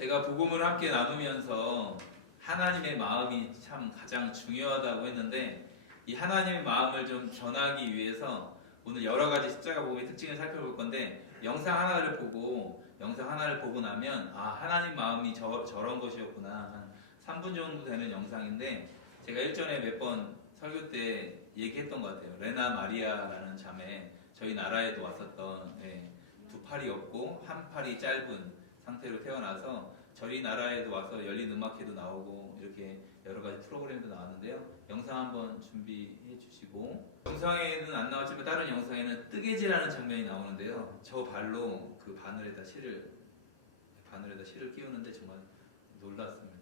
제가 복음을 함께 나누면서 하나님의 마음이 참 가장 중요하다고 했는데, 이 하나님의 마음을 좀 전하기 위해서 오늘 여러 가지 십자가 복음의 특징을 살펴볼 건데, 영상 하나를 보고 나면 하나님 마음이 저런 것이었구나. 한 3분 정도 되는 영상인데, 제가 일전에 몇 번 설교 때 얘기했던 것 같아요. 레나 마리아라는 자매, 저희 나라에도 왔었던, 두 팔이 없고 한 팔이 짧은 상태로 태어나서 저희 나라에도 와서 열린 음악회도 나오고 이렇게 여러 가지 프로그램도 나왔는데요. 영상 한번 준비해 주시고, 영상에는 안 나왔지만 다른 영상에는 뜨개질하는 장면이 나오는데요. 저 발로 그 바늘에다 실을 끼우는데 정말 놀랐습니다.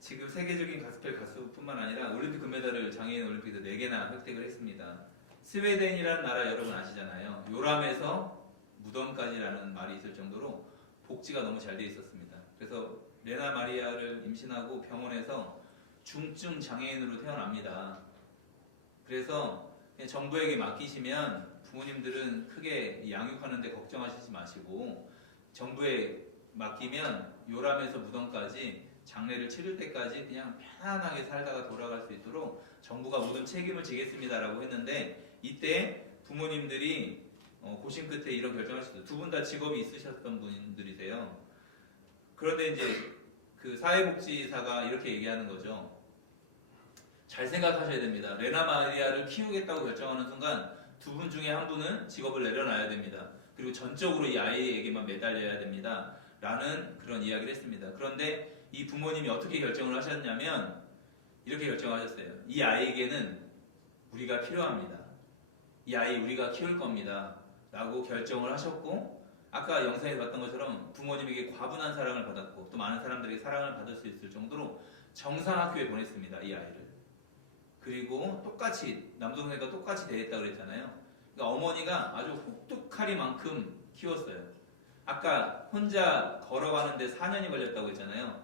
지금 세계적인 가스펠 가수뿐만 아니라 올림픽 금메달을 장애인 올림픽에서 4개나 획득을 했습니다. 스웨덴이라는 나라 여러분 아시잖아요. 요람에서 무덤까지라는 말이 있을 정도로 복지가 너무 잘 돼 있었습니다. 그래서 레나 마리아를 임신하고 병원에서 중증 장애인으로 태어납니다. 그래서 그냥 정부에게 맡기시면 부모님들은 크게 양육하는데 걱정하시지 마시고, 정부에 맡기면 요람에서 무덤까지 장례를 치를 때까지 그냥 편안하게 살다가 돌아갈 수 있도록 정부가 모든 책임을 지겠습니다라고 했는데, 이때 부모님들이 고심 끝에 이런 결정을 하셨어요. 두 분 다 직업이 있으셨던 분들이세요. 그런데 이제 그 사회복지사가 이렇게 얘기하는 거죠. 잘 생각하셔야 됩니다. 레나 마리아를 키우겠다고 결정하는 순간 두 분 중에 한 분은 직업을 내려놔야 됩니다. 그리고 전적으로 이 아이에게만 매달려야 됩니다. 라는 그런 이야기를 했습니다. 그런데 이 부모님이 어떻게 결정을 하셨냐면 이렇게 결정하셨어요. 이 아이에게는 우리가 필요합니다. 이 아이 우리가 키울 겁니다. 라고 결정을 하셨고, 아까 영상에서 봤던 것처럼 부모님에게 과분한 사랑을 받았고 또 많은 사람들에게 사랑을 받을 수 있을 정도로 정상학교에 보냈습니다. 이 아이를. 그리고 똑같이 남동생과 똑같이 대했다고 그랬잖아요. 그러니까 어머니가 아주 혹독하리만큼 키웠어요. 아까 혼자 걸어가는데 4년이 걸렸다고 했잖아요.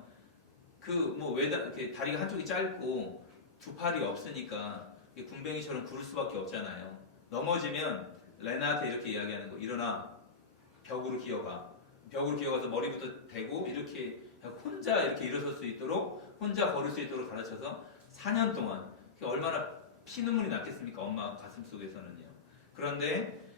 이렇게 다리가 한쪽이 짧고 두 팔이 없으니까 군뱅이처럼 구를 수밖에 없잖아요. 넘어지면 레나한테 이렇게 이야기하는 거. 일어나. 벽으로 기어가. 벽으로 기어가서 머리부터 대고 이렇게 혼자 이렇게 일어설 수 있도록, 혼자 걸을 수 있도록 가르쳐서 4년 동안. 얼마나 피눈물이 났겠습니까? 엄마 가슴 속에서는요. 그런데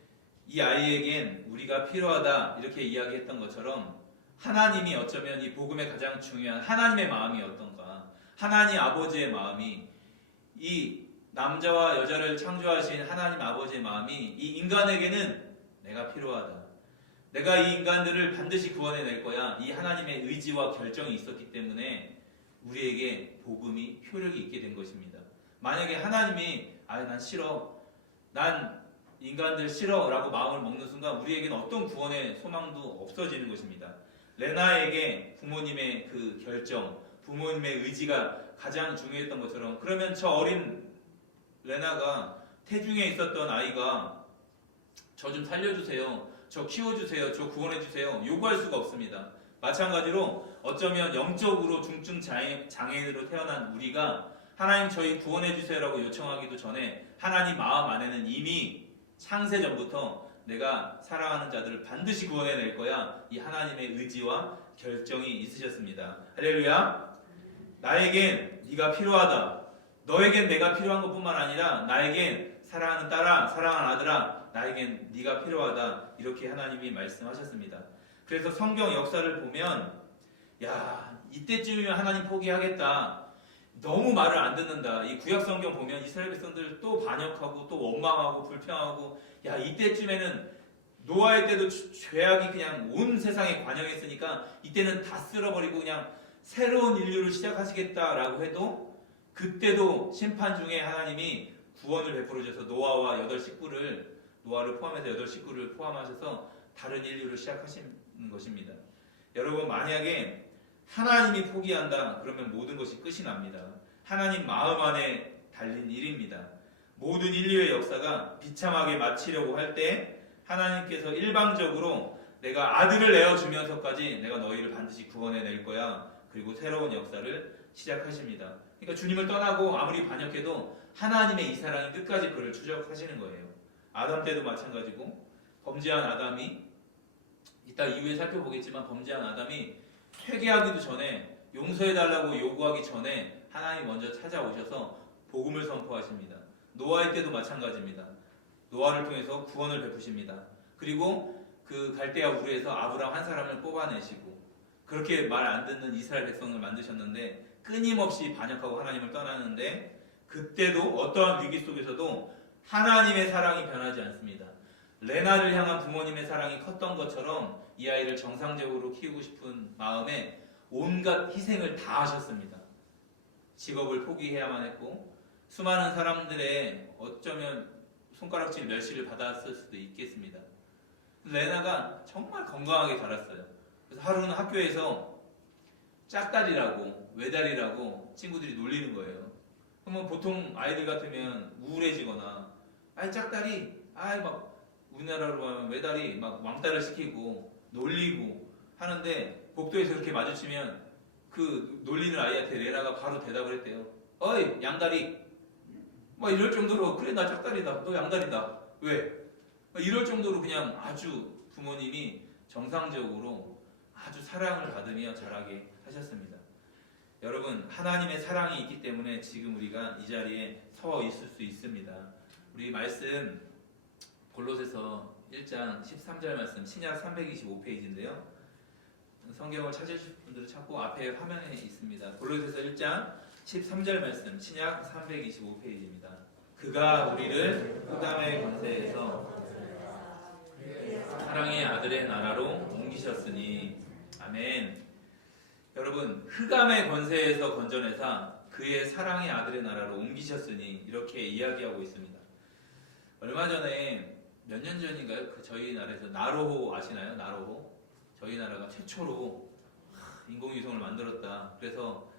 이 아이에겐 우리가 필요하다 이렇게 이야기했던 것처럼, 하나님이 어쩌면 이 복음의 가장 중요한 하나님의 마음이 어떤가, 하나님 아버지의 마음이, 이 남자와 여자를 창조하신 하나님 아버지의 마음이 이 인간에게는 내가 필요하다, 내가 이 인간들을 반드시 구원해낼 거야, 이 하나님의 의지와 결정이 있었기 때문에 우리에게 복음이 효력이 있게 된 것입니다. 만약에 하나님이 난 싫어, 난 인간들 싫어 라고 마음을 먹는 순간 우리에게는 어떤 구원의 소망도 없어지는 것입니다. 레나에게 부모님의 그 결정, 부모님의 의지가 가장 중요했던 것처럼, 그러면 저 어린 레나가, 태중에 있었던 아이가 저 좀 살려주세요, 저 키워주세요, 저 구원해주세요 요구할 수가 없습니다. 마찬가지로 어쩌면 영적으로 중증 장애인으로 태어난 우리가 하나님 저희 구원해주세요라고 요청하기도 전에 하나님 마음 안에는 이미 창세전부터 내가 사랑하는 자들을 반드시 구원해낼 거야, 이 하나님의 의지와 결정이 있으셨습니다. 할렐루야. 나에겐 네가 필요하다, 너에겐 내가 필요한 것뿐만 아니라 나에겐 사랑하는 딸아, 사랑하는 아들아, 나에겐 네가 필요하다, 이렇게 하나님이 말씀하셨습니다. 그래서 성경 역사를 보면 이때쯤이면 하나님 포기하겠다, 너무 말을 안 듣는다, 이 구약 성경 보면 이스라엘 백성들 또 반역하고 또 원망하고 불평하고, 이때쯤에는 노아의 때도 죄악이 그냥 온 세상에 관영했으니까 이때는 다 쓸어버리고 그냥 새로운 인류를 시작하시겠다라고 해도, 그때도 심판 중에 하나님이 구원을 베풀어 주셔서 노아와 8식구를, 노아를 포함해서 8식구를 포함하셔서 다른 인류를 시작하시는 것입니다. 여러분, 만약에 하나님이 포기한다 그러면 모든 것이 끝이 납니다. 하나님 마음 안에 달린 일입니다. 모든 인류의 역사가 비참하게 마치려고 할 때 하나님께서 일방적으로 내가 아들을 내어주면서까지 내가 너희를 반드시 구원해낼 거야, 그리고 새로운 역사를 시작하십니다. 그러니까 주님을 떠나고 아무리 반역해도 하나님의 이 사랑이 끝까지 그를 추적하시는 거예요. 아담 때도 마찬가지고, 범죄한 아담이 이따 이후에 살펴보겠지만 범죄한 아담이 회개하기도 전에 용서해달라고 요구하기 전에 하나님이 먼저 찾아오셔서 복음을 선포하십니다. 노아의 때도 마찬가지입니다. 노아를 통해서 구원을 베푸십니다. 그리고 그 갈대아 우르에서 아브람 한 사람을 뽑아내시고 그렇게 말 안 듣는 이스라엘 백성을 만드셨는데 끊임없이 반역하고 하나님을 떠나는데 그때도 어떠한 위기 속에서도 하나님의 사랑이 변하지 않습니다. 레나를 향한 부모님의 사랑이 컸던 것처럼 이 아이를 정상적으로 키우고 싶은 마음에 온갖 희생을 다 하셨습니다. 직업을 포기해야만 했고 수많은 사람들의 어쩌면 손가락질 멸시를 받았을 수도 있겠습니다. 레나가 정말 건강하게 자랐어요. 그래서 하루는 학교에서 짝다리라고 외다리라고 친구들이 놀리는 거예요. 그러면 보통 아이들 같으면 우울해지거나 아이 짝다리 아이 막 우리나라로 하면 외다리 막 왕따를 시키고 놀리고 하는데 복도에서 그렇게 마주치면 그 놀리는 아이한테 레나가 바로 대답을 했대요. 어이 양다리 막 이럴 정도로 그래 나 짝다리다 너 양다리다 왜? 이럴 정도로 그냥 아주 부모님이 정상적으로 아주 사랑을 받으며 자라게 하셨습니다. 여러분 하나님의 사랑이 있기 때문에 지금 우리가 이 자리에 서 있을 수 있습니다. 우리 말씀 골로새서 1장 13절 말씀 신약 325페이지인데요. 성경을 찾으실 분들은 찾고 앞에 화면에 있습니다. 골로새서 1장 13절 말씀 신약 325페이지입니다. 그가 우리를 흑암의 권세에서 사랑의 아들의 나라로 옮기셨으니 아멘. 여러분 흑암의 권세에서 건져내사 그의 사랑의 아들의 나라로 옮기셨으니 이렇게 이야기하고 있습니다. 얼마 전에 몇 년 전인가요? 저희 나라에서 나로호 아시나요? 나로호 저희 나라가 최초로 인공위성을 만들었다. 그래서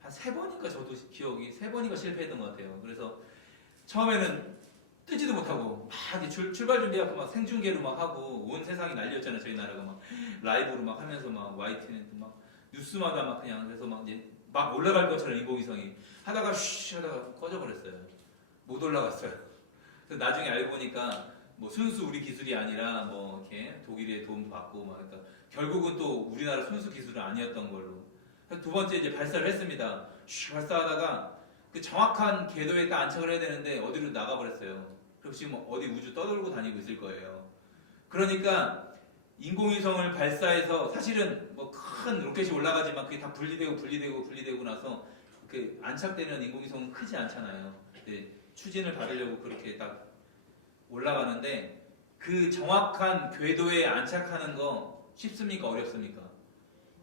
한 3번인가 저도 기억이 3번인가 실패했던 것 같아요. 그래서 처음에는 뜨지도 못하고 막 출발 준비하고 막 생중계로 막 하고 온 세상이 난리였잖아요. 저희 나라가 막 라이브로 막 하면서 막 YTN 막 뉴스마다 막 그냥 그래서 막 이제 막 올라갈 것처럼 인공위성이 하다가 쉬 하다가 꺼져버렸어요. 못 올라갔어요. 그래서 나중에 알고 보니까 뭐 순수 우리 기술이 아니라 뭐 이렇게 독일의 도움 받고 막 그러니까 결국은 또 우리나라 순수 기술은 아니었던 걸로. 두 번째 이제 발사를 했습니다. 쉬 발사하다가 그 정확한 궤도에 딱 안착을 해야 되는데 어디로 나가버렸어요. 그리고 지금 어디 우주 떠돌고 다니고 있을 거예요. 그러니까 인공위성을 발사해서 사실은 뭐 큰 로켓이 올라가지만 그게 다 분리되고 나서 그 안착되는 인공위성은 크지 않잖아요. 근데 추진을 받으려고 그렇게 딱 올라가는데 그 정확한 궤도에 안착하는 거 쉽습니까? 어렵습니까?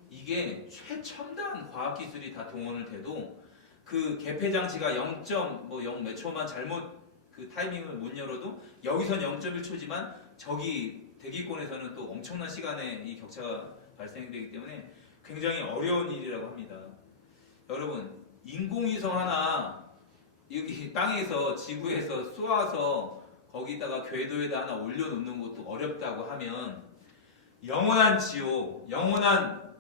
이게 최첨단 과학기술이 다 동원을 돼도 그 개폐 장치가 0.0 몇 초만 잘못 그 타이밍을 못 열어도 여기선 0.1초지만 저기 대기권에서는 또 엄청난 시간에 이 격차가 발생되기 때문에 굉장히 어려운 일이라고 합니다. 여러분 인공위성 하나 여기 땅에서 지구에서 쏘아서 거기다가 궤도에다 하나 올려놓는 것도 어렵다고 하면 영원한 지옥, 영원한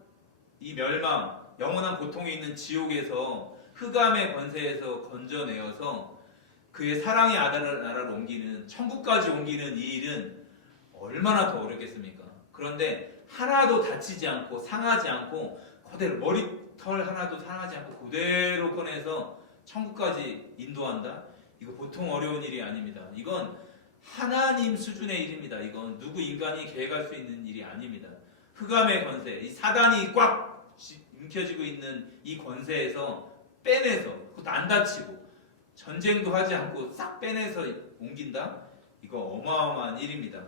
이 멸망, 영원한 고통에 있는 지옥에서 흑암의 권세에서 건져내어서 그의 사랑의 아들을 나라로 옮기는 천국까지 옮기는 이 일은 얼마나 더 어렵겠습니까? 그런데 하나도 다치지 않고 상하지 않고 그대로 머리털 하나도 상하지 않고 그대로 꺼내서 천국까지 인도한다? 이거 보통 어려운 일이 아닙니다. 이건 하나님 수준의 일입니다. 이건 누구 인간이 계획할 수 있는 일이 아닙니다. 흑암의 권세, 이 사단이 꽉 움켜쥐고 있는 이 권세에서 빼내서 그것도 안 다치고 전쟁도 하지 않고 싹 빼내서 옮긴다? 이거 어마어마한 일입니다.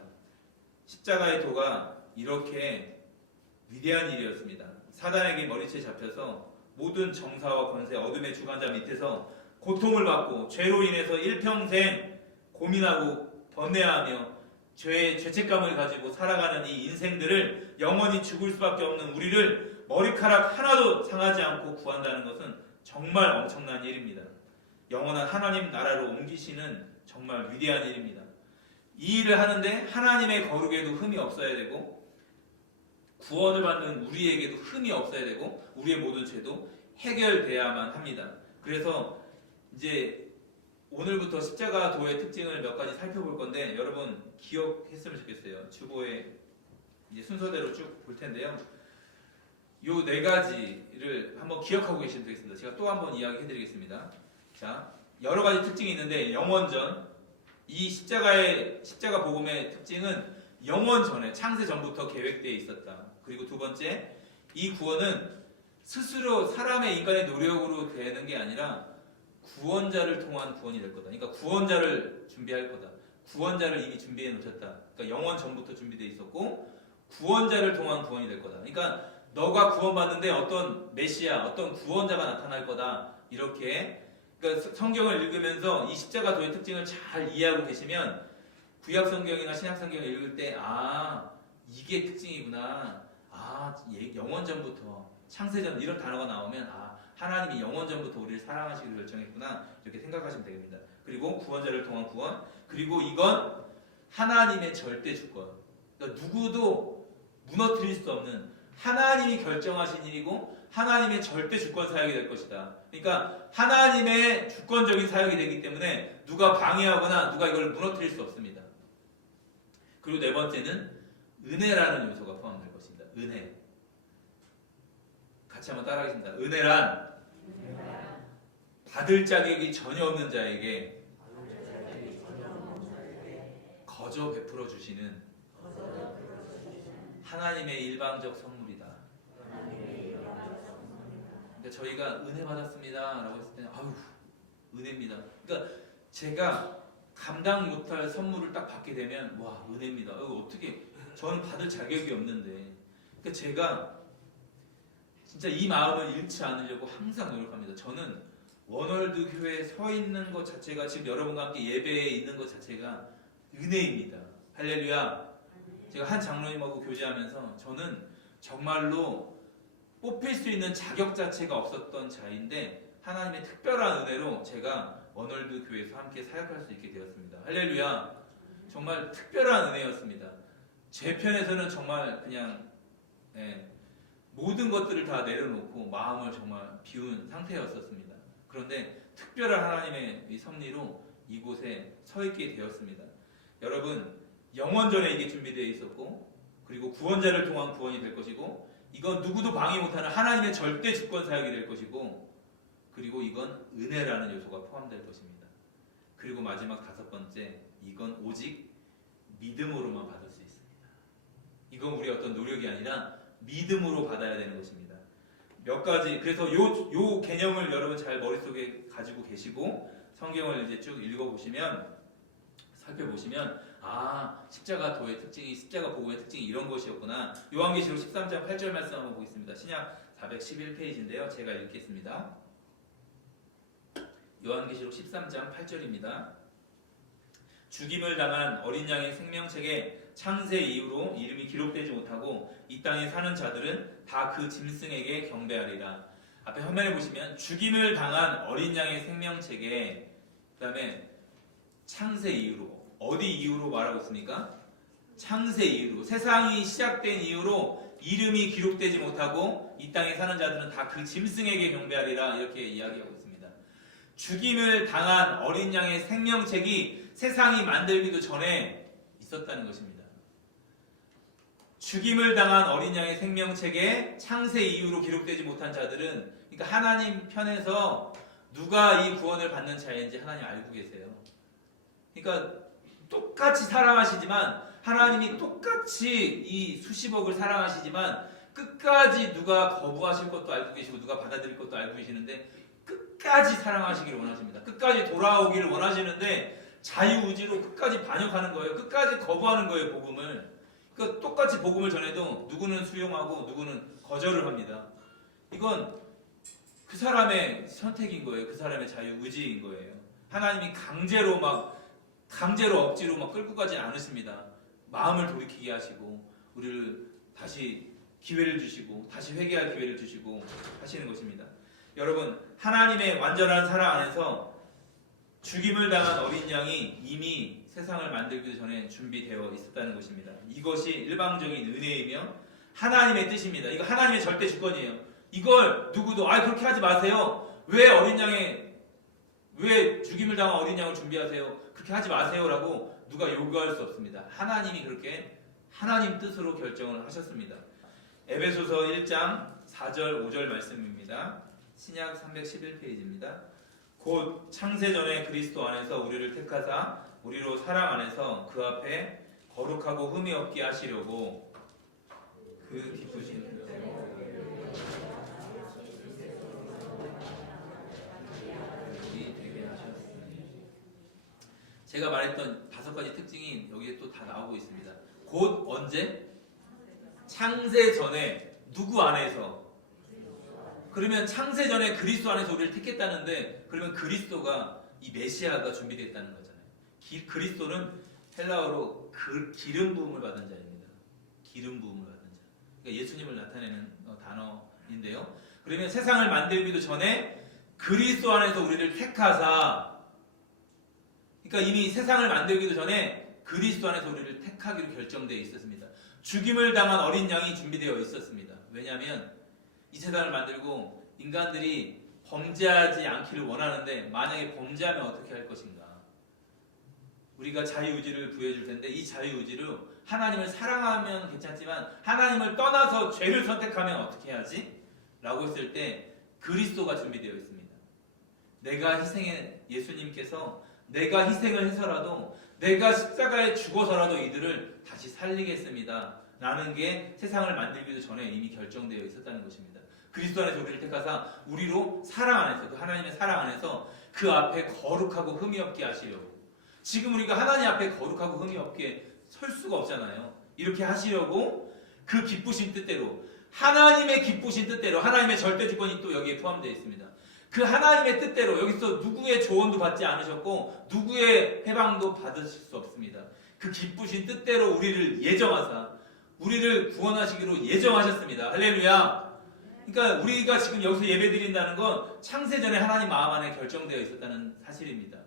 십자가의 도가 이렇게 위대한 일이었습니다. 사단에게 머리채 잡혀서 모든 정사와 권세, 어둠의 주관자 밑에서 고통을 받고 죄로 인해서 일평생 고민하고 번뇌하며 죄의 죄책감을 가지고 살아가는 이 인생들을 영원히 죽을 수밖에 없는 우리를 머리카락 하나도 상하지 않고 구한다는 것은 정말 엄청난 일입니다. 영원한 하나님 나라로 옮기시는 정말 위대한 일입니다. 이 일을 하는데 하나님의 거룩에도 흠이 없어야 되고 구원을 받는 우리에게도 흠이 없어야 되고 우리의 모든 죄도 해결돼야만 합니다. 그래서 이제 오늘부터 십자가 도의 특징을 몇 가지 살펴볼 건데 여러분 기억했으면 좋겠어요. 주보에 이제 순서대로 쭉 볼 텐데요. 요 네 가지를 한번 기억하고 계시면 되겠습니다. 제가 또 한번 이야기해드리겠습니다. 자, 여러 가지 특징이 있는데 영원전, 이 십자가 복음의 특징은 영원 전에 창세 전부터 계획되어 있었다. 그리고 두 번째, 이 구원은 스스로 사람의 인간의 노력으로 되는 게 아니라 구원자를 통한 구원이 될 거다. 그러니까 구원자를 준비할 거다. 구원자를 이미 준비해 놓으셨다. 그러니까 영원 전부터 준비되어 있었고 구원자를 통한 구원이 될 거다. 그러니까 너가 구원받는데 어떤 메시아, 어떤 구원자가 나타날 거다. 이렇게 그러니까 성경을 읽으면서 이 십자가 도의 특징을 잘 이해하고 계시면 구약 성경이나 신약 성경을 읽을 때 이게 특징이구나. 영원 전부터 창세전 이런 단어가 나오면 하나님이 영원 전부터 우리를 사랑하시기로 결정했구나. 이렇게 생각하시면 됩니다. 그리고 구원자를 통한 구원. 그리고 이건 하나님의 절대 주권. 그러니까 누구도 무너뜨릴 수 없는 하나님이 결정하신 일이고 하나님의 절대 주권 사역이 될 것이다. 그러니까 하나님의 주권적인 사역이 되기 때문에 누가 방해하거나 누가 이걸 무너뜨릴 수 없습니다. 그리고 네 번째는 은혜라는 요소가 포함될 것입니다. 은혜. 같이 한번 따라하겠습니다. 은혜란 받을 자격이 전혀 없는 자에게 거저 베풀어 주시는 하나님의 일방적 선물이다. 그러니까 저희가 은혜 받았습니다 라고 했을 때는 은혜입니다. 그러니까 제가 감당 못할 선물을 딱 받게 되면 와, 은혜입니다. 어떻게 저는 받을 자격이 없는데. 그러니까 제가 진짜 이 마음을 잃지 않으려고 항상 노력합니다. 저는 원월드 교회에 서 있는 것 자체가, 지금 여러분과 함께 예배에 있는 것 자체가 은혜입니다. 할렐루야. 제가 한 장로님하고 교제하면서 저는 정말로 뽑힐 수 있는 자격 자체가 없었던 자인데 하나님의 특별한 은혜로 제가 원월드 교회에서 함께 사역할 수 있게 되었습니다. 할렐루야. 정말 특별한 은혜였습니다. 제 편에서는 정말 그냥 모든 것들을 다 내려놓고 마음을 정말 비운 상태였었습니다. 그런데 특별한 하나님의 이 섭리로 이곳에 서 있게 되었습니다. 여러분, 영원전에 이게 준비되어 있었고, 그리고 구원자를 통한 구원이 될 것이고, 이건 누구도 방해 못하는 하나님의 절대 주권 사역이 될 것이고, 그리고 이건 은혜라는 요소가 포함될 것입니다. 그리고 마지막 다섯 번째, 이건 오직 믿음으로만 받을 수 있습니다. 이건 우리의 어떤 노력이 아니라 믿음으로 받아야 되는 것입니다. 몇 가지, 그래서 요 개념을 여러분 잘 머릿속에 가지고 계시고 성경을 이제 쭉 읽어보시면, 살펴보시면 십자가 도의 특징이, 십자가 복음의 특징이 이런 것이었구나. 요한계시록 13장 8절 말씀 한번 보겠습니다. 신약 411페이지인데요. 제가 읽겠습니다. 요한계시록 13장 8절입니다. 죽임을 당한 어린 양의 생명책에 창세 이후로 이름이 기록되지 못하고 이 땅에 사는 자들은 다 그 짐승에게 경배하리라. 앞에 화면에 보시면 죽임을 당한 어린 양의 생명책에, 그 다음에 창세 이후로, 어디 이후로 말하고 있습니까? 창세 이후로, 세상이 시작된 이후로 이름이 기록되지 못하고 이 땅에 사는 자들은 다 그 짐승에게 경배하리라. 이렇게 이야기하고 있습니다. 죽임을 당한 어린 양의 생명책이 세상이 만들기도 전에 있었다는 것입니다. 죽임을 당한 어린 양의 생명책에 창세 이후로 기록되지 못한 자들은, 그러니까 하나님 편에서 누가 이 구원을 받는 자인지 하나님 알고 계세요. 그러니까 똑같이 사랑하시지만, 하나님이 똑같이 이 수십억을 사랑하시지만 끝까지 누가 거부하실 것도 알고 계시고 누가 받아들일 것도 알고 계시는데 끝까지 사랑하시기를 원하십니다. 끝까지 돌아오기를 원하시는데 자유의지로 끝까지 반역하는 거예요. 끝까지 거부하는 거예요, 복음을. 그러니까 똑같이 복음을 전해도 누구는 수용하고 누구는 거절을 합니다. 이건 그 사람의 선택인 거예요. 그 사람의 자유의지인 거예요. 하나님이 강제로 억지로 끌고 가지 않으십니다. 마음을 돌이키게 하시고 우리를 다시 기회를 주시고 다시 회개할 기회를 주시고 하시는 것입니다. 여러분, 하나님의 완전한 사랑 안에서 죽임을 당한 어린 양이 이미 세상을 만들기 전에 준비되어 있었다는 것입니다. 이것이 일방적인 은혜이며 하나님의 뜻입니다. 이거 하나님의 절대 주권이에요. 이걸 누구도 그렇게 하지 마세요. 왜 죽임을 당한 어린 양을 준비하세요? 그렇게 하지 마세요라고 누가 요구할 수 없습니다. 하나님이 그렇게 하나님 뜻으로 결정을 하셨습니다. 에베소서 1장 4절 5절 말씀입니다. 신약 311페이지입니다. 곧 창세전에 그리스도 안에서 우리를 택하사 우리로 사랑 안에서 그 앞에 거룩하고 흠이 없게 하시려고 그 기쁘신 되게 하셨습니다. 제가 말했던 5가지 특징이 여기에 또 다 나오고 있습니다. 곧 언제? 창세전에 누구 안에서? 그러면 창세전에 그리스도 안에서 우리를 택했다는데 그러면 그리스도가 이 메시아가 준비됐다는 거잖아요. 그리스도는 헬라어로 기름 부음을 받은 자입니다. 기름 부음을 받은 자. 그러니까 예수님을 나타내는 단어인데요. 그러면 세상을 만들기도 전에 그리스도 안에서 우리를 택하사, 그러니까 이미 세상을 만들기도 전에 그리스도 안에서 우리를 택하기로 결정되어 있었습니다. 죽임을 당한 어린 양이 준비되어 있었습니다. 왜냐하면 이 세상을 만들고 인간들이 범죄하지 않기를 원하는데 만약에 범죄하면 어떻게 할 것인가? 우리가 자유의지를 부여해줄 텐데 이 자유의지로 하나님을 사랑하면 괜찮지만 하나님을 떠나서 죄를 선택하면 어떻게 해야지? 라고 했을 때 그리스도가 준비되어 있습니다. 내가 예수님께서 내가 희생을 해서라도 내가 십자가에 죽어서라도 이들을 다시 살리겠습니다 라는 게 세상을 만들기도 전에 이미 결정되어 있었다는 것입니다. 그리스도 안에서 우리를 택하사 우리로 사랑 안에서, 그 하나님의 사랑 안에서 그 앞에 거룩하고 흠이 없게 하시려고. 지금 우리가 하나님 앞에 거룩하고 흠이 없게 설 수가 없잖아요. 이렇게 하시려고 그 기쁘신 뜻대로, 하나님의 기쁘신 뜻대로, 하나님의 절대 주권이 또 여기에 포함되어 있습니다. 그 하나님의 뜻대로 여기서 누구의 조언도 받지 않으셨고 누구의 해방도 받으실 수 없습니다. 그 기쁘신 뜻대로 우리를 예정하사 우리를 구원하시기로 예정하셨습니다. 할렐루야. 그러니까 우리가 지금 여기서 예배드린다는 건 창세전에 하나님 마음 안에 결정되어 있었다는 사실입니다.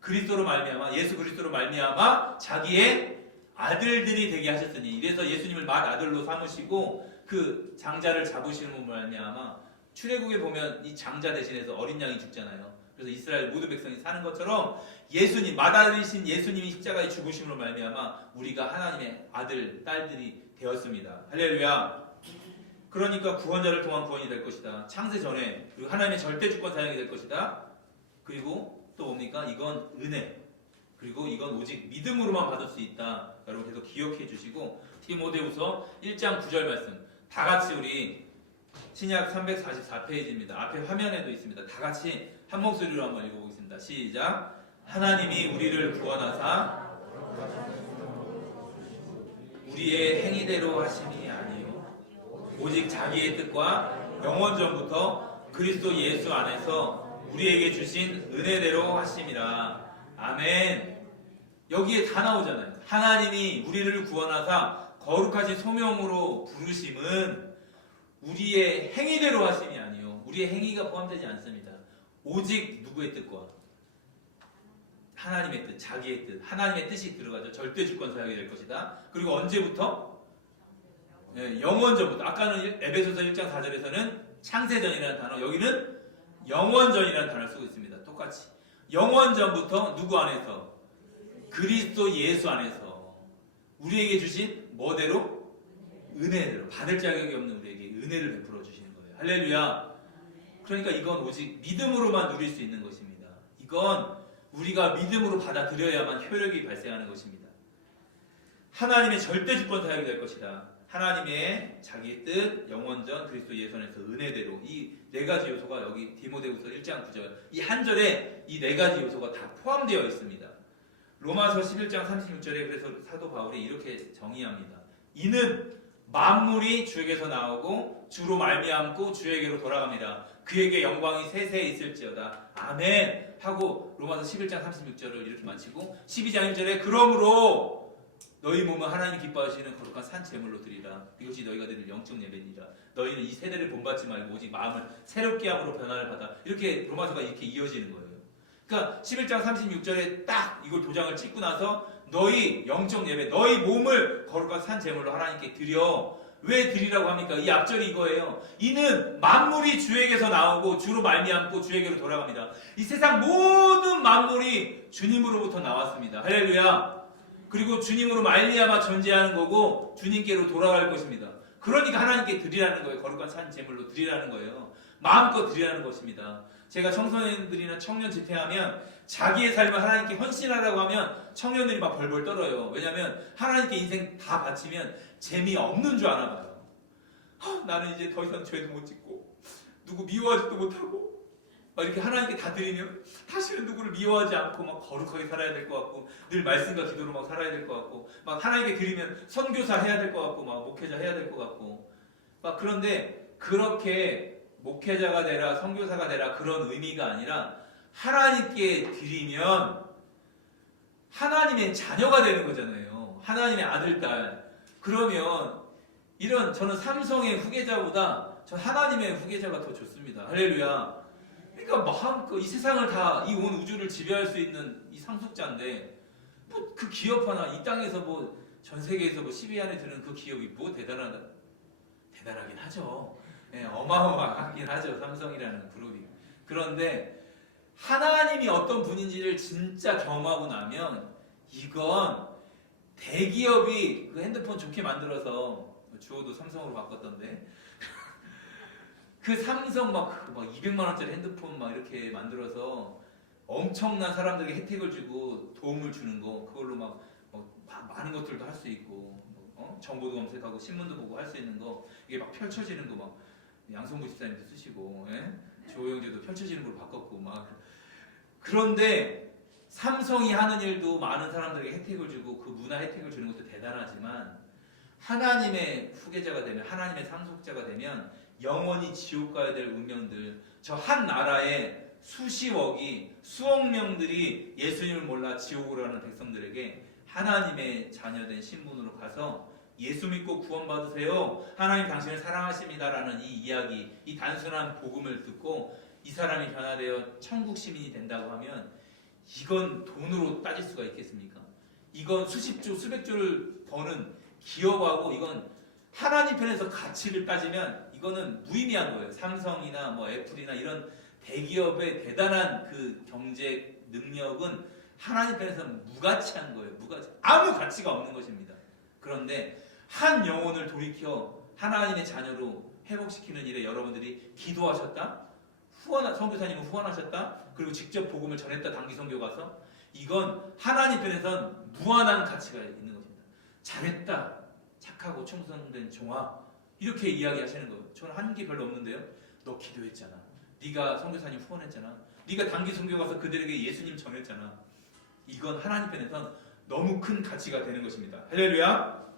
그리스도로 말미암아, 예수 그리스도로 말미암아 자기의 아들들이 되게 하셨으니, 이래서 예수님을 맏아들로 삼으시고 그 장자를 잡으시는 말미암아 출애굽에 보면 이 장자 대신해서 어린 양이 죽잖아요. 그래서 이스라엘 모든 백성이 사는 것처럼 예수님, 맏아들이신 예수님이 십자가에 죽으심으로 말미암아 우리가 하나님의 아들, 딸들이 되었습니다. 할렐루야. 그러니까 구원자를 통한 구원이 될 것이다. 창세 전에. 그리고 하나님의 절대 주권 사용이 될 것이다. 그리고 또 뭡니까? 이건 은혜. 그리고 이건 오직 믿음으로만 받을 수 있다. 여러분 계속 기억해 주시고, 디모데후서 1장 9절 말씀 다 같이 우리 신약 344페이지입니다. 앞에 화면에도 있습니다. 다 같이 한 목소리로 한번 읽어보겠습니다. 시작. 하나님이 우리를 구원하사 우리의 행위대로 하심이 아니요 오직 자기의 뜻과 영원전부터 그리스도 예수 안에서 우리에게 주신 은혜대로 하심이라. 아멘. 여기에 다 나오잖아요. 하나님이 우리를 구원하사 거룩하신 소명으로 부르심은 우리의 행위대로 하심이 아니요 우리의 행위가 포함되지 않습니다. 오직 누구의 뜻과 하나님의 뜻, 자기의 뜻, 하나님의 뜻이 들어가죠. 절대 주권 사용이 될 것이다. 그리고 언제부터? 영원전부터. 아까는 에베소서 1장 4절에서는 창세전이라는 단어, 여기는 영원전이라는 단어를 쓰고 있습니다. 똑같이 영원전부터 누구 안에서? 그리스도 예수 안에서 우리에게 주신 뭐대로? 은혜대로. 받을 자격이 없는 우리에게 은혜를 베풀어 주시는 거예요. 할렐루야. 그러니까 이건 오직 믿음으로만 누릴 수 있는 것입니다. 이건 우리가 믿음으로 받아들여야만 효력이 발생하는 것입니다. 하나님의 절대 주권 사역이 될 것이다. 하나님의 자기의 뜻, 영원전, 그리스도 예수 안에서 은혜대로. 이 네 가지 요소가 여기 디모데후서 1장 9절 이 한 절에 이 네 가지 요소가 다 포함되어 있습니다. 로마서 11장 36절에 그래서 사도 바울이 이렇게 정의합니다. 이는 만물이 주에게서 나오고 주로 말미암고 주에게로 돌아갑니다. 그에게 영광이 세세에 있을지어다. 아멘 하고 로마서 11장 36절을 이렇게 마치고 12장 1절에 그러므로 너희 몸은 하나님이 기뻐하시는 거룩한 산 제물로 드리라. 이것이 너희가 드릴 영적 예배니라. 너희는 이 세대를 본받지 말고 오직 마음을 새롭게 함으로 변화를 받아. 이렇게 로마서가 이렇게 이어지는 거예요. 그러니까 11장 36절에 딱 이걸 도장을 찍고 나서 너희 영적 예배, 너희 몸을 거룩한 산 제물로 하나님께 드려. 왜 드리라고 합니까? 이 앞절이 이거예요. 이는 만물이 주에게서 나오고 주로 말미암고 주에게로 돌아갑니다. 이 세상 모든 만물이 주님으로부터 나왔습니다. 할렐루야. 그리고 주님으로 말미암아 존재하는 거고 주님께로 돌아갈 것입니다. 그러니까 하나님께 드리라는 거예요. 거룩한 산 제물로 드리라는 거예요. 마음껏 드리라는 것입니다. 제가 청소년들이나 청년 집회하면 자기의 삶을 하나님께 헌신하라고 하면 청년들이 막 벌벌 떨어요. 왜냐하면 하나님께 인생 다 바치면 재미없는 줄 아나 봐요. 나는 이제 더 이상 죄도 못 짓고 누구 미워하지도 못하고 막 이렇게 하나님께 다 드리면 다시는 누구를 미워하지 않고 막 거룩하게 살아야 될 것 같고 늘 말씀과 기도로 막 살아야 될 것 같고 막 하나님께 드리면 선교사 해야 될 것 같고 막 목회자 해야 될 것 같고 막 그런데 그렇게 목회자가 되라 선교사가 되라 그런 의미가 아니라 하나님께 드리면 하나님의 자녀가 되는 거잖아요. 하나님의 아들, 딸. 그러면 이런 저는 삼성의 후계자보다 전 하나님의 후계자가 더 좋습니다. 할렐루야. 그러니까 마음껏 이 세상을 다 이 온 우주를 지배할 수 있는 이 상속자인데 뭐 그 기업 하나 이 땅에서 뭐 전 세계에서 뭐 10위 안에 드는 그 기업이 뭐 대단하긴 하죠. 예, 어마어마하긴 하죠. 삼성이라는 그룹이. 그런데 하나님이 어떤 분인지를 진짜 경험하고 나면 이건 대기업이 그 핸드폰 좋게 만들어서 주어도 삼성으로 바꿨던데 그 삼성 막 200만 원짜리 핸드폰 막 이렇게 만들어서 엄청난 사람들에게 혜택을 주고 도움을 주는 거 그걸로 막 많은 것들도 할 수 있고 정보도 검색하고 신문도 보고 할 수 있는 거 이게 막 펼쳐지는 거 막 양성구 집사님도 쓰시고 조영재도 펼쳐지는 걸로 바꿨고 막 그런데 삼성이 하는 일도 많은 사람들에게 혜택을 주고 그 문화 혜택을 주는 것도 대단하지만 하나님의 후계자가 되면 하나님의 상속자가 되면 영원히 지옥 가야 될 운명들 저 한 나라에 수십억이 수억 명들이 예수님을 몰라 지옥으로 가는 백성들에게 하나님의 자녀된 신분으로 가서 예수 믿고 구원받으세요. 하나님 당신을 사랑하십니다라는 이 이야기, 이 단순한 복음을 듣고 이 사람이 변화되어 천국 시민이 된다고 하면 이건 돈으로 따질 수가 있겠습니까? 이건 수십조, 수백조를 버는 기업하고 이건 하나님 편에서 가치를 따지면 이거는 무의미한 거예요. 삼성이나 뭐 애플이나 이런 대기업의 대단한 그 경제 능력은 하나님 편에서는 무가치한 거예요. 아무 가치가 없는 것입니다. 그런데 한 영혼을 돌이켜 하나님의 자녀로 회복시키는 일에 여러분들이 기도하셨다? 선교사님은 후원하셨다? 그리고 직접 복음을 전했다 단기 선교 가서 이건 하나님 편에선 무한한 가치가 있는 것입니다. 잘했다. 착하고 충성된 종아. 이렇게 이야기하시는 거예요. 저는 한 게 별로 없는데요. 너 기도했잖아. 네가 선교사님 후원했잖아. 네가 단기 선교 가서 그들에게 예수님 전했잖아. 이건 하나님 편에선 너무 큰 가치가 되는 것입니다. 할렐루야.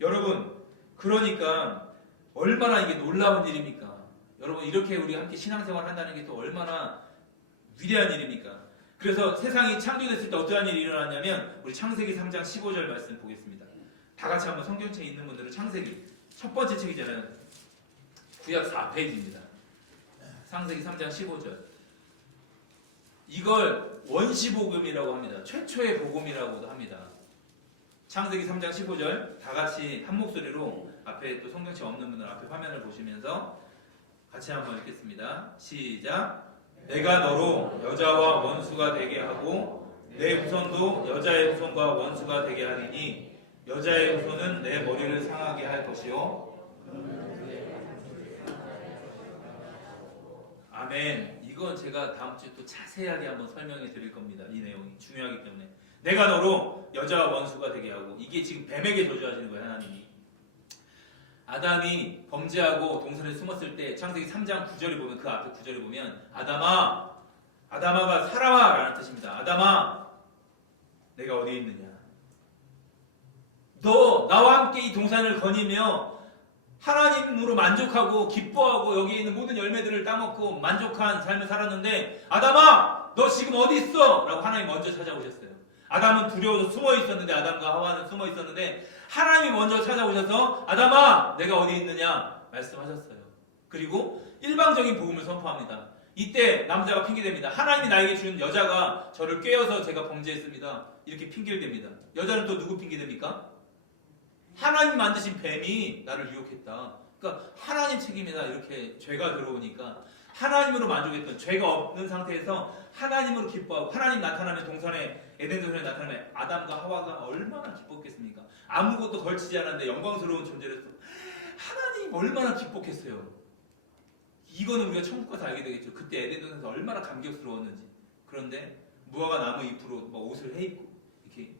여러분 그러니까 얼마나 이게 놀라운 일입니까? 여러분 이렇게 우리 함께 신앙생활 한다는 게 또 얼마나 위대한 일입니까? 그래서 세상이 창조됐을 때 어떠한 일이 일어났냐면 우리 창세기 3장 15절 말씀 보겠습니다. 다 같이 한번 성경책에 있는 분들은 창세기 첫 번째 책이잖아요. 구약 4페이지입니다. 창세기 3장 15절. 이걸 원시복음이라고 합니다. 최초의 복음이라고도 합니다. 창세기 3장 15절 다 같이 한 목소리로 앞에 또 성경책 없는 분들 앞에 화면을 보시면서 같이 한번 읽겠습니다. 시작. 내가 너로 여자와 원수가 되게 하고 내 후손도 여자의 후손과 원수가 되게 하리니 여자의 후손은 내 머리를 상하게 할 것이요. 아멘. 이건 제가 다음 주에 또 자세하게 한번 설명해 드릴 겁니다. 이 내용이 중요하기 때문에. 내가 너로 여자와 원수가 되게 하고 이게 지금 뱀에게 저주하시는 거예요. 하나님이. 아담이 범죄하고 동산에 숨었을 때 창세기 3장 9절에 보면 그 앞에 9절에 보면 아담아가 살아와 라는 뜻입니다. 아담아 내가 어디에 있느냐. 너 나와 함께 이 동산을 거니며 하나님으로 만족하고 기뻐하고 여기에 있는 모든 열매들을 따먹고 만족한 삶을 살았는데 아담아 너 지금 어디 있어? 라고 하나님이 먼저 찾아오셨어요. 아담은 두려워서 숨어 있었는데 아담과 하와는 숨어 있었는데 하나님이 먼저 찾아오셔서 아담아 내가 어디 있느냐 말씀하셨어요. 그리고 일방적인 복음을 선포합니다. 이때 남자가 핑계댑니다. 하나님이 나에게 준 여자가 저를 꾀어서 제가 범죄했습니다. 이렇게 핑계를 댑니다. 여자는 또 누구 핑계댑니까? 하나님 만드신 뱀이 나를 유혹했다. 그러니까 하나님 책임이다. 이렇게 죄가 들어오니까 하나님으로 만족했던 죄가 없는 상태에서 하나님으로 기뻐하고 하나님 나타나면 동산에 에덴 동산에 나타나면 아담과 하와가 얼마나 기뻤겠습니까? 아무것도 걸치지 않았는데 영광스러운 존재로서 하나님 얼마나 기뻤겠어요. 이거는 우리가 천국 가서 알게 되겠죠. 그때 에덴 동산에서 얼마나 감격스러웠는지. 그런데 무화과 나무 잎으로 막 옷을 해입고 이렇게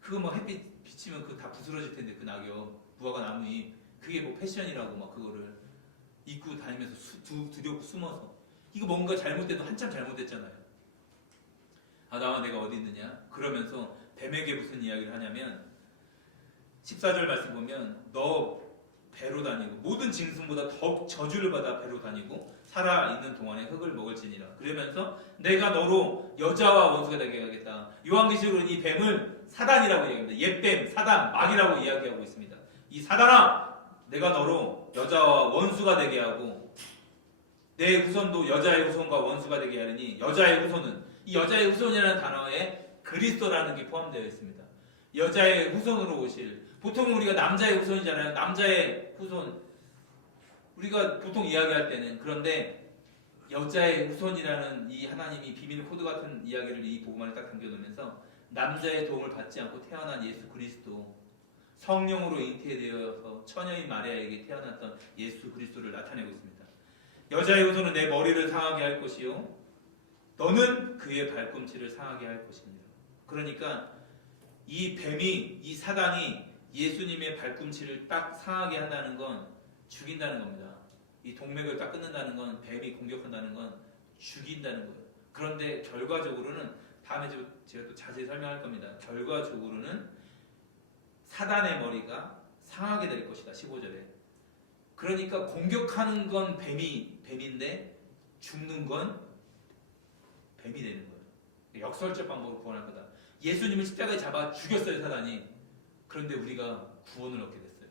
그거 막 햇빛 비치면 그거 다 부스러질 텐데 그 낙엽 무화과 나무 잎 그게 뭐 패션이라고 막 그거를 입고 다니면서 두렵고 숨어서 이거 뭔가 잘못돼도 한참 잘못됐잖아요. 아담아 내가 어디 있느냐? 그러면서 뱀에게 무슨 이야기를 하냐면 14절 말씀 보면 너 배로 다니고 모든 짐승보다 더욱 저주를 받아 배로 다니고 살아있는 동안에 흙을 먹을지니라. 그러면서 내가 너로 여자와 원수가 되게 하겠다. 요한계시록은 이 뱀을 사단이라고 얘기합니다. 옛뱀, 사단, 마귀라고 이야기하고 있습니다. 이 사단아 내가 너로 여자와 원수가 되게 하고 내 후손도 여자의 후손과 원수가 되게 하리니 여자의 후손은 이 여자의 후손이라는 단어에 그리스도라는 게 포함되어 있습니다. 여자의 후손으로 오실 보통 우리가 남자의 후손이잖아요. 남자의 후손 우리가 보통 이야기할 때는 그런데 여자의 후손이라는 이 하나님이 비밀 코드 같은 이야기를 이 복음 안에 딱 담겨놓으면서 남자의 도움을 받지 않고 태어난 예수 그리스도 성령으로 잉태되어서 처녀인 마리아에게 태어났던 예수 그리스도를 나타내고 있습니다. 여자의 후손은 내 머리를 상하게 할 것이요 너는 그의 발꿈치를 상하게 할 것입니다. 그러니까 이 뱀이 이 사단이 예수님의 발꿈치를 딱 상하게 한다는 건 죽인다는 겁니다. 이 동맥을 딱 끊는다는 건 뱀이 공격한다는 건 죽인다는 거예요. 그런데 결과적으로는 다음에 제가 또 자세히 설명할 겁니다. 결과적으로는 사단의 머리가 상하게 될 것이다. 15절에. 그러니까 공격하는 건 뱀인데 죽는 건 뱀이 되는 거예요. 역설적 방법으로 구원할 거다. 예수님을 십자가에 잡아 죽였어요. 사단이. 그런데 우리가 구원을 얻게 됐어요.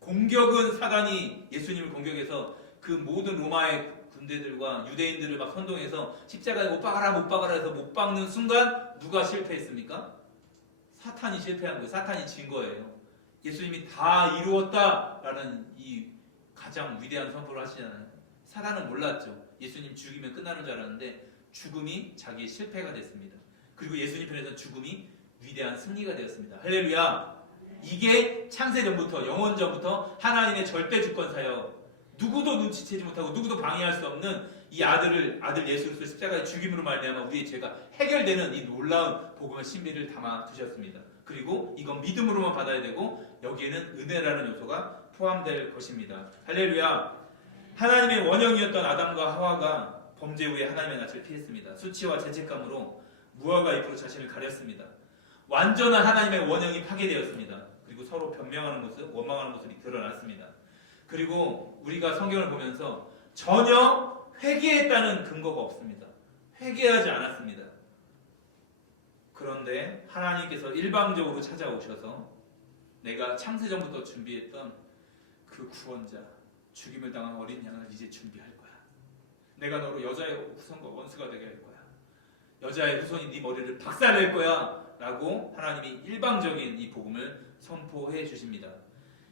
공격은 사단이 예수님을 공격해서 그 모든 로마의 군대들과 유대인들을 막 선동해서 십자가에 못 박아라 해서 못 박는 순간 누가 실패했습니까? 사탄이 실패한 거예요. 사탄이 진 거예요. 예수님이 다 이루었다라는 이 가장 위대한 선포를 하시잖아요. 사단은 몰랐죠. 예수님 죽이면 끝나는 줄 알았는데 죽음이 자기의 실패가 됐습니다. 그리고 예수님 편에서는 죽음이 위대한 승리가 되었습니다. 할렐루야. 이게 창세전부터 영원전부터 하나님의 절대 주권 사역 누구도 눈치채지 못하고 누구도 방해할 수 없는 이 아들 예수 그리스도 십자가의 죽임으로 말미암아 우리의 죄가 해결되는 이 놀라운 복음의 신비를 담아 두셨습니다. 그리고 이건 믿음으로만 받아야 되고 여기에는 은혜라는 요소가 포함될 것입니다. 할렐루야. 하나님의 원형이었던 아담과 하와가 범죄 후에 하나님의 낯을 피했습니다. 수치와 죄책감으로 무화과 잎으로 자신을 가렸습니다. 완전한 하나님의 원형이 파괴되었습니다. 그리고 서로 변명하는 모습, 원망하는 모습이 드러났습니다. 그리고 우리가 성경을 보면서 전혀 회개했다는 근거가 없습니다. 회개하지 않았습니다. 그런데 하나님께서 일방적으로 찾아오셔서 내가 창세전부터 준비했던 그 구원자, 죽임을 당한 어린 양을 이제 준비할 거야. 내가 너로 여자의 후손과 원수가 되게 할 거야. 여자의 후손이 네 머리를 박살낼 거야 라고 하나님이 일방적인 이 복음을 선포해 주십니다.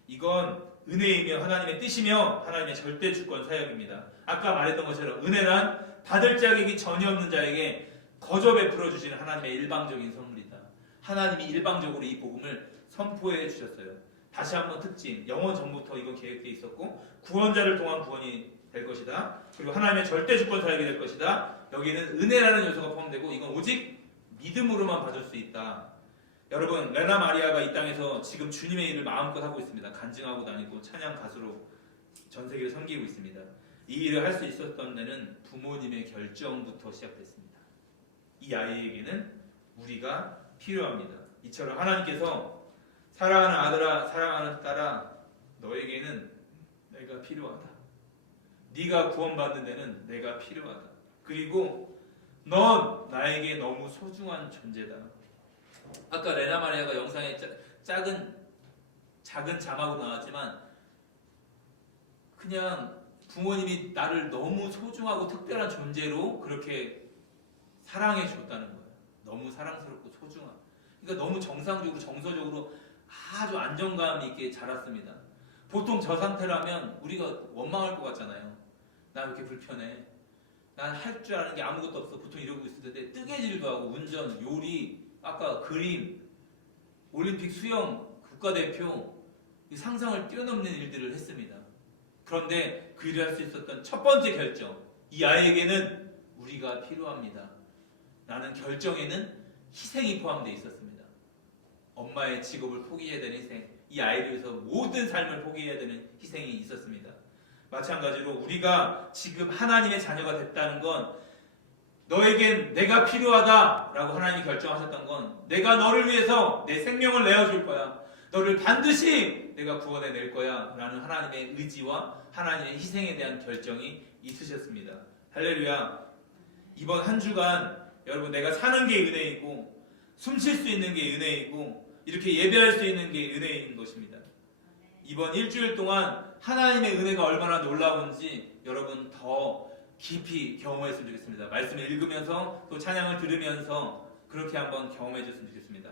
이건 은혜이며 하나님의 뜻이며 하나님의 절대 주권 사역입니다. 아까 말했던 것처럼 은혜란 받을 자격이 전혀 없는 자에게 거저 베풀어 주시는 하나님의 일방적인 선물이다. 하나님이 일방적으로 이 복음을 선포해 주셨어요. 다시 한번 특징, 영원 전부터 이건 계획되어 있었고 구원자를 통한 구원이 될 것이다. 그리고 하나님의 절대 주권 사역이 될 것이다. 여기는 은혜라는 요소가 포함되고 이건 오직 믿음으로만 받을 수 있다. 여러분, 레나 마리아가 이 땅에서 지금 주님의 일을 마음껏 하고 있습니다. 간증하고 다니고 찬양 가수로 전 세계를 섬기고 있습니다. 이 일을 할 수 있었던 데는 부모님의 결정부터 시작됐습니다. 이 아이에게는 우리가 필요합니다. 이처럼 하나님께서 사랑하는 아들아, 사랑하는 딸아, 너에게는 내가 필요하다. 네가 구원받는 데는 내가 필요하다. 그리고 넌 나에게 너무 소중한 존재다. 아까 레나 마리아가 영상에 작은 자막으로 나왔지만 그냥 부모님이 나를 너무 소중하고 특별한 존재로 그렇게 사랑해 줬다는 거예요. 너무 사랑스럽고 소중한. 그러니까 너무 정상적으로 정서적으로 아주 안정감 있게 자랐습니다. 보통 저 상태라면 우리가 원망할 것 같잖아요. 나 왜 이렇게 불편해? 난 할 줄 아는 게 아무것도 없어. 보통 이러고 있을 텐데 뜨개질도 하고 운전, 요리, 아까 그림, 올림픽 수영, 국가대표 이 상상을 뛰어넘는 일들을 했습니다. 그런데 그 일을 할 수 있었던 첫 번째 결정, 이 아이에게는 우리가 필요합니다. 라는 결정에는 희생이 포함되어 있었습니다. 엄마의 직업을 포기해야 되는 희생, 이 아이를 위해서 모든 삶을 포기해야 되는 희생이 있었습니다. 마찬가지로 우리가 지금 하나님의 자녀가 됐다는 건 너에겐 내가 필요하다라고 하나님이 결정하셨던 건 내가 너를 위해서 내 생명을 내어줄 거야. 너를 반드시 내가 구원해낼 거야 라는 하나님의 의지와 하나님의 희생에 대한 결정이 있으셨습니다. 할렐루야. 이번 한 주간 여러분 내가 사는 게 은혜이고 숨 쉴 수 있는 게 은혜이고 이렇게 예배할 수 있는 게 은혜인 것입니다. 이번 일주일 동안 하나님의 은혜가 얼마나 놀라운지 여러분 더 깊이 경험했으면 좋겠습니다. 말씀을 읽으면서 또 찬양을 들으면서 그렇게 한번 경험해 줬으면 좋겠습니다.